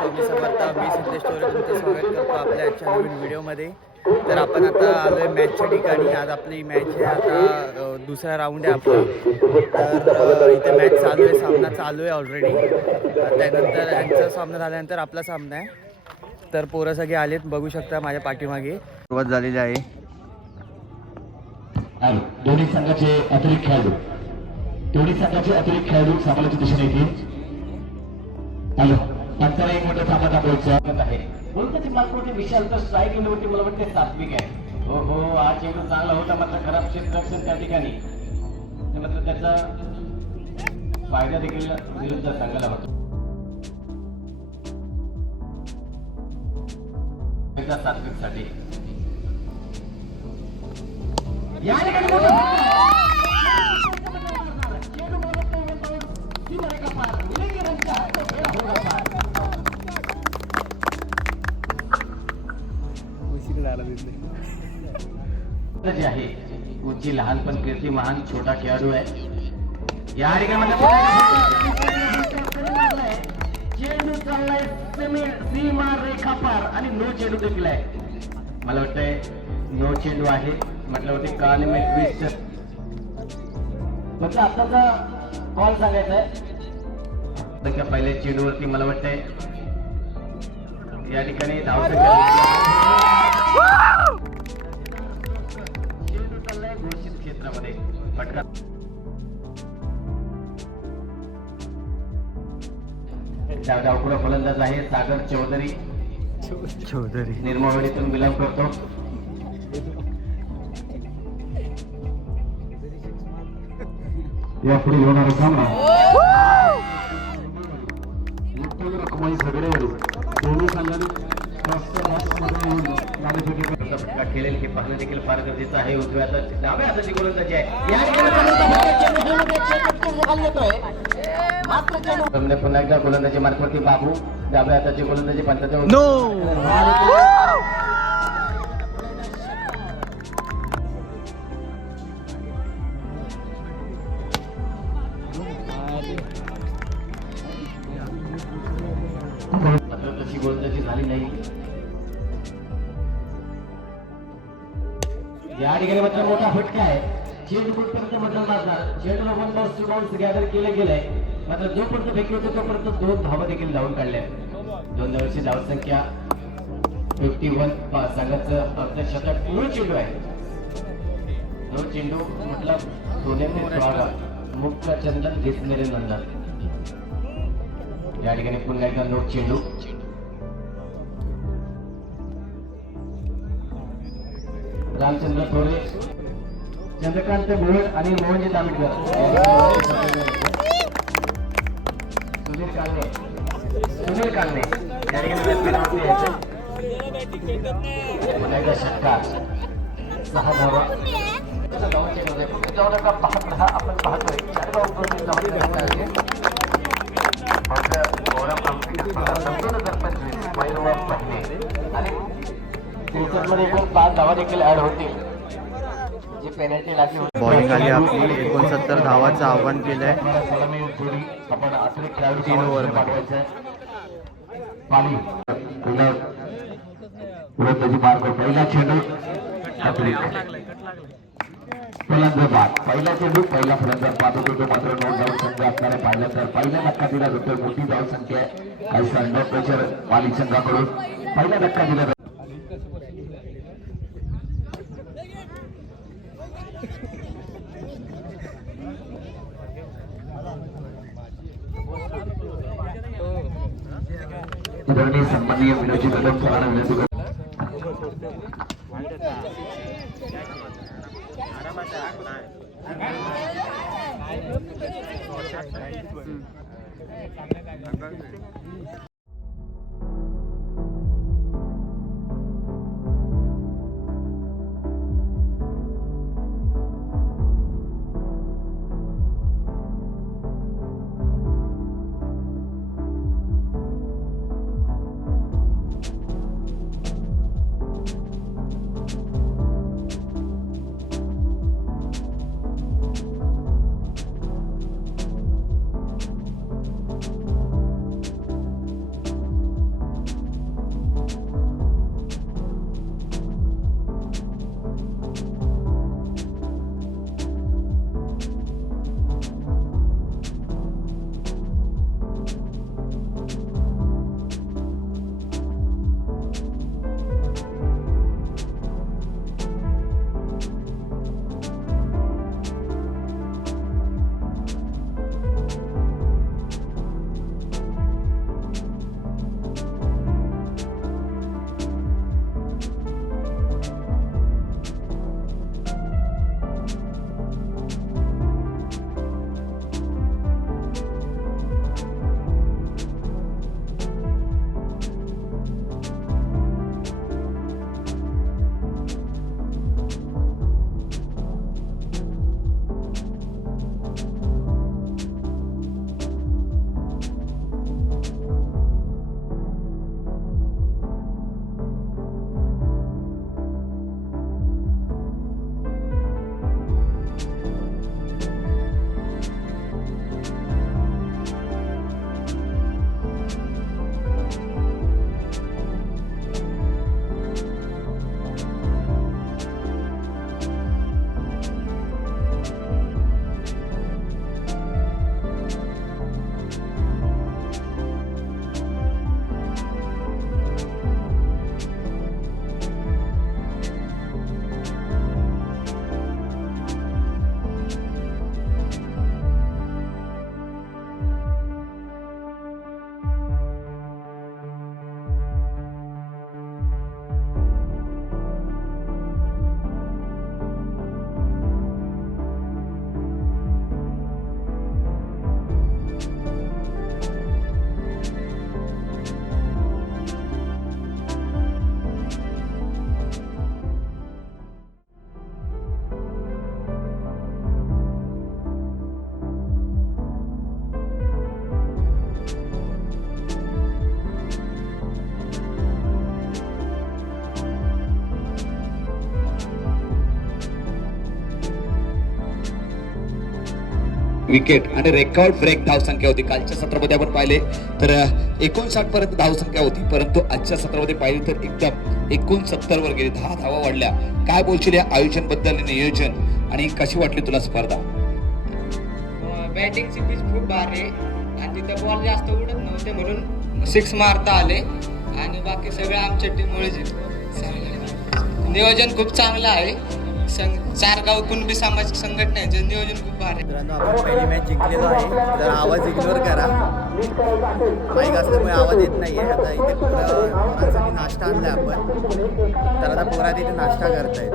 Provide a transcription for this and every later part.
स्वामी समर्थ. मी सिद्धेश टोरे तुमचं स्वागत करतो आपल्या आजच्या नवीन व्हिडिओमध्ये. तर आपण आता आलो आहे मॅचच्या ठिकाणी. आज आपली मॅच आहे, आता दुसरा राऊंड आहे आपला. तर इथे मॅच चालू आहे, सामना चालू आहे ऑलरेडी. त्यानंतर यांचा सामना झाल्यानंतर आपला सामना आहे. तर पोरं सगळे आलेत, बघू शकता माझ्या पाठीमागे सुरुवात झालेली आहे. दोन्ही संघाचे अतिरिक्त खेळाडू सामन्याच्या दिशेने येतील. हॅलो, पंचाला एक मोठं सामना दाखवायचं आहे. बोलताची मार्कवरती विशाल तर स्ट्राईक गेल्यावरती मला वाटते सात्विक आहे. हो हा चेंडू चांगला होता, मात्र खराब क्षेत्ररक्षण त्या ठिकाणी, मात्र त्याचा फायदा देखील विरुद्ध संघाला होतो. सात्विक साठी या ठिकाणी आहे उंची लहान पण कीर्ती महान छोटा खेळाडू आहे. या ठिकाणी चेंडू चाललाय सीमा रेखा पार आणि नो चेंडू देखील आहे. मला वाटतंय नो चेंडू आहे, म्हटलं होते काल मी ट्विस्ट म्हटलं आताचा कॉल सांगायचा आहे. पहिल्या चेंडूवरती मला वाटतंय या ठिकाणी धाव चेंडू चाललाय घोषित क्षेत्रामध्ये. फटका डावखुरा फलंदाज आहे सागर चौधरी निर्मळवाडीतून बिलॉंग करतो. यापुढे होणारा सामना रकमाई सगळेवाडी दोन्ही संघाने खेळेल हे पाहणं देखील फार गरजेचं आहे. उजव्या डाव्या हाताची गोलंदाजी आहे. पुन्हा एकदा गोलंदाजी मार्कवरती बाबू, डाव्या हाताची गोलंदाजी पंचाचा तशी गोलंदाजी झाली नाही. या ठिकाणी मात्र मोठा फटका आहे. चेंडू कुठपर्यंत मधला मारणार, चेंडूला one bounce two bounce gather केलं गेलंय. मात्र जोपर्यंत फेकली होती तोपर्यंत 2 धावा देखील धावून काढल्या. 2 धावांची धावसंख्या 51. संघाचं अर्धशतक नो चेंडू आहे. नो चेंडू म्हटलं सोन्याने स्वागा मुक्त चंदन घेतलेले नंदन. या ठिकाणी पुन्हा एकदा नो चेंडू. रामचंद्र थोरे, चंद्रकांत भोळ आणि मोहनजी तामिटकर, सुधीर कांगणे या ठिकाणी षटकार 6 धावा. पाहत राहा, आपण पाहतोय क्रिकेटमध्ये एकूण 5 धावा देखील ऍड होतील. जी पेनल्टी लागली होती. बॉलिंग आली आपली. 69 धावाचं आव्हान केलंय. आपण अतिरिक्त खेळाडू 3 ओव्हर पाठवायचं. पाणी पहिला चेंडू पहिला चेंडू पहिला फलंदाज पाहत होतो तो मात्र 9 धाव संख्या असणारे पाहिलं तर पहिला धक्का दिला जातो. मोठी धाव संख्या आहे. काही अंडर प्रेशर पाली संघाकडून पहिला धक्का दिला जातो. सन्माननीय विनोदजी कदम सरांना विनंती करतो. विकेट आणि रेकॉर्ड ब्रेक धावसंख्या होती. कालच्या सत्रामध्ये आपण पाहिले तर 59 पर्यंत धावसंख्या होती, परंतु आजच्या सत्रामध्ये पाहिले तर एकदम 69 वर गेली. 10 धावा वाढल्या. काय बोलशील या आयोजन बद्दल, नियोजन आणि कशी वाटली तुला स्पर्धा? बॅटिंगची पिच खूप भारी आहे आणि तिथं बॉल जास्त उडत नव्हते म्हणून 6 मारता आले आणि बाकी सगळं आमच्या टीममुळे जिंकलो. नियोजन खूप चांगलं आहे. 4 गाव कुणबी सामाजिक संघटनेचं नियोजन खूप भारी आहे. मित्रांनो, आपण पहिली मॅच जिंकलेलो आहे, तर आवाज इग्नोर करा. माईक असल्यामुळे आवाज येत नाही आहे. आता इथे पोरांसाठी नाश्ता आणला आपण, तर आता पोरा तिथे नाश्ता करतायत.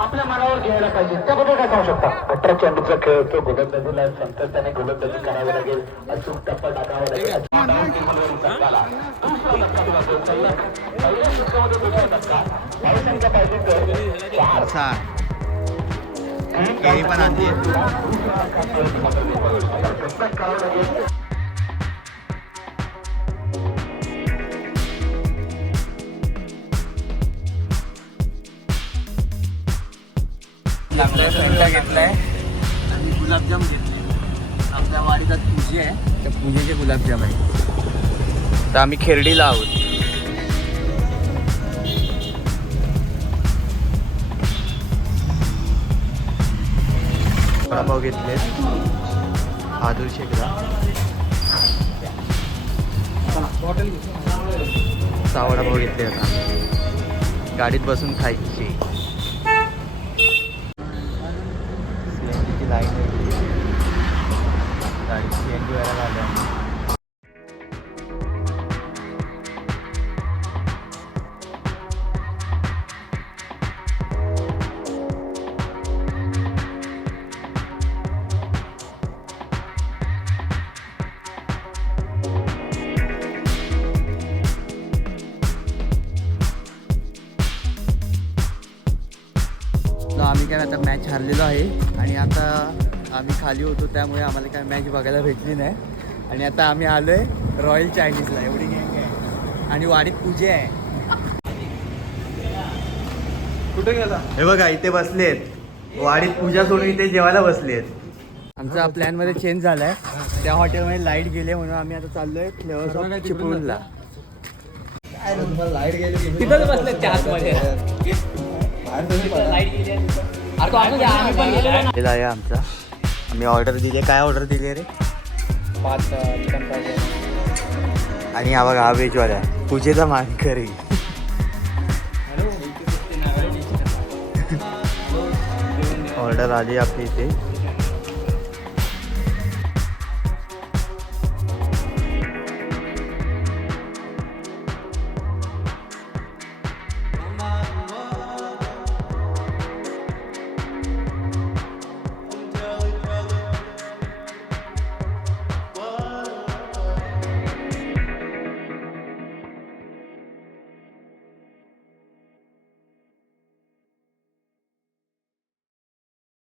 आपल्या मनावर घ्यायला पाहिजे, त्याबद्दल काय सांगू शकता? 18 चेंडूचा खेळ तो गोलंदाजीला सातत्याने गोलंदाजी करावी लागेल, अचूक टप्पा टाकावा लागेल. असा केळी पण आणली. घंटा घेतलाय आणि गुलाबजाम घेतले. आपल्या वाडीत आज पूजा आहे, त्या पूजेचे गुलाबजाम आहे. तर आम्ही खेरडीला आहोत. वडापाव घेतले, बहादूर शेखला 6 वडापाव घेतले. आता गाडीत बसून खायची. सीएनजीची लाईन वेगळी, गाडी सीएनजी व्हायला लागली. आम्ही काय आता मॅच हारलेलो आहे आणि आता आम्ही खाली होतो, त्यामुळे आम्हाला काय मॅच बघायला भेटली नाही. आणि आता आम्ही आलो आहे रॉयल चायनीजला. एवढी गँग आहे आणि वाडीत पूजा आहे. कुठे गेला? हे बघा इथे बसलेत, वाडीत पूजा सोडून इथे जेवायला बसलेत. आमचा प्लॅनमध्ये चेंज झाला आहे. त्या हॉटेलमध्ये लाईट गेले म्हणून आम्ही आता चाललो आहे फ्लेवर्स ऑफ चिपळूणला. लाईट गेली तिथंच बसले चहामध्ये. आहे आमचा. आम्ही ऑर्डर दिली. काय ऑर्डर दिली रे? 5 चिकन पाहिजे. आणि हा बघा हा व्हेजवाला आहे, पूजेचा मानकरी. ऑर्डर आली आपली इथे.